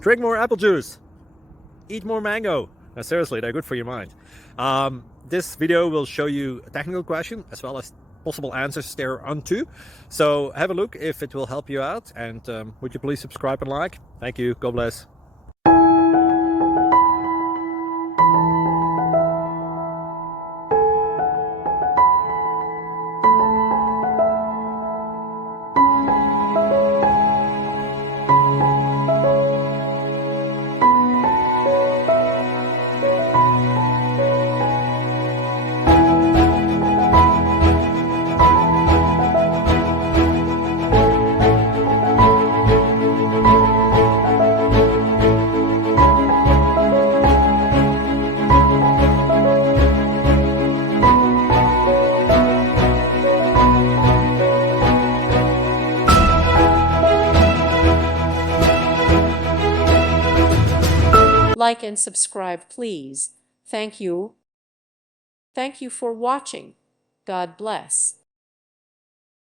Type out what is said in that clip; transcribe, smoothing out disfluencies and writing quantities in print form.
Drink more apple juice. Eat more mango. No, seriously, they're good for your mind. This video will show you a technical question as well as possible answers thereunto. So have a look if it will help you out, and would you please subscribe and like? Thank you. God bless. Like and subscribe, please. Thank you. Thank you for watching. God bless.